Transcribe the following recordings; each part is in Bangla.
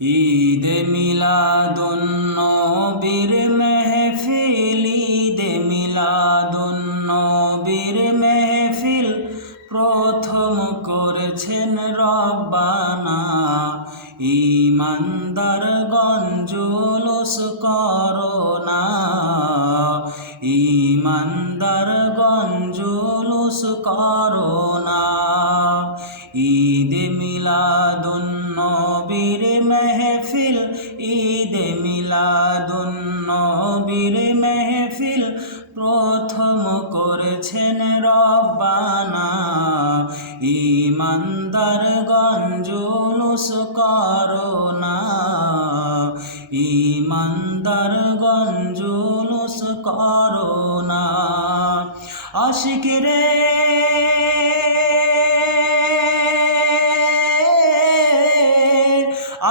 ঈদে মিলাদুন নবীর মেহফিল, ঈদে মিলাদুন নবীর মেহফিল প্রথম করেছেন রব্বানা। ঈমানদারগণ জুলুস করো না, ঈমানদারগণ জুলুস করো না। ঈদে মিলাদুন নবীর মেহফিল, ঈদে মিলাদুন নবীর মেহফিল প্রথম করেছেন রব্বানা। ঈমানদারগণ জুলুস করো না, ঈমানদারগণ জুলুস করো না। আশিক রে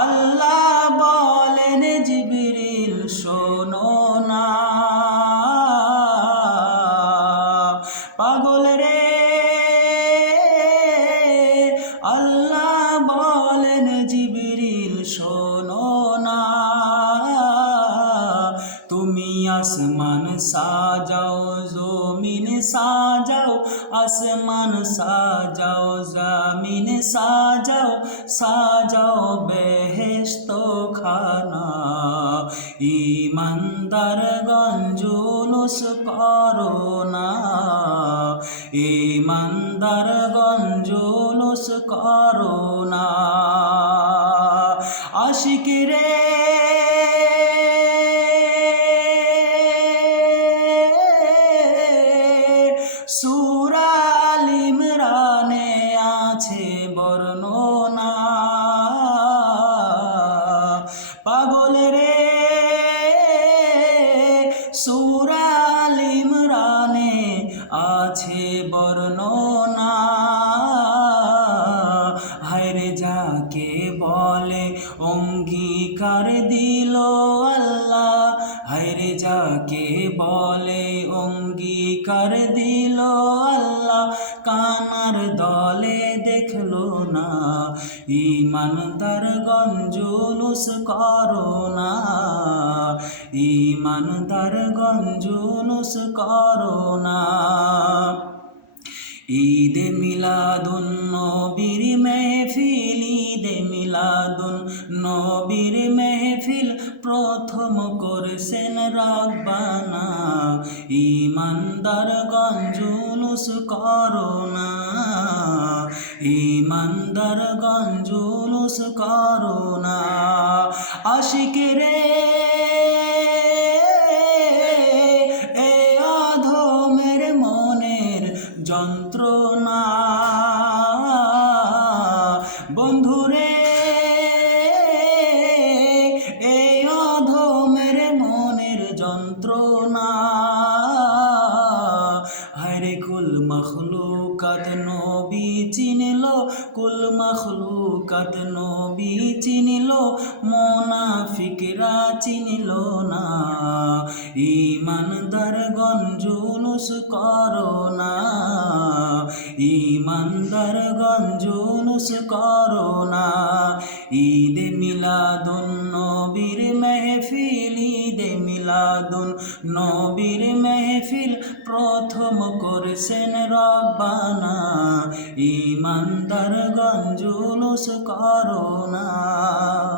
আল্লাহ বলেন জিবরিল শোনো না, পাগল রে আল্লাহ বলেন জিবরিল শোনো না। তুমি আসমান সাজাও জমিন সাজাও, আসমান সাজাও জমিন সাজাও, সাজাও বেহেশত খানা। ঈমানদারগণ জুলুস করো না, ঈমানদারগণ জুলুস করো না। আশিক রে সূরা আল ইমরানে আছে বর্ণনা, পাগল রে সূরা আল ইমরানে আছে বর্ণনা। হায়রে যাকে বলে অঙ্গীকার দিল আল্লাহ, হায়রে যাকে বলে অঙ্গীকার দিল আল্লাহ, কানার দলে দেখলো না। ঈমানদারগণ জুলুস করো না, ঈমানদারগণ জুলুস করো না। ঈদে মিলাদুন নবীর মেহফিল, ঈদে মিলাদুন নবীর মেহফিল প্রথম করেছেন রব্বানা। ঈমানদারগণ জুলুস করো না, ঈমানদারগণ জুলুস করো না। আশিক রে এ অধমের মনের যন্ত্রণা, বন্ধুরে এই অধমের মনের যন্ত্রণা। হায়রে কুল মখলুকাত নবী চিনল, কুল মখলুকাত নবী চিনল, মুনাফিকরা চিনল না। ঈমানদারগণ জুলুস করো না, ঈমানদারগণ জুলুস করো না। ঈদে মিলাদুন নবীর মেহফিল, ঈদে মিলাদুন নবীর মেহফিল প্রথম করেছেন রব্বানা। ঈমানদারগণ জুলুস করো না।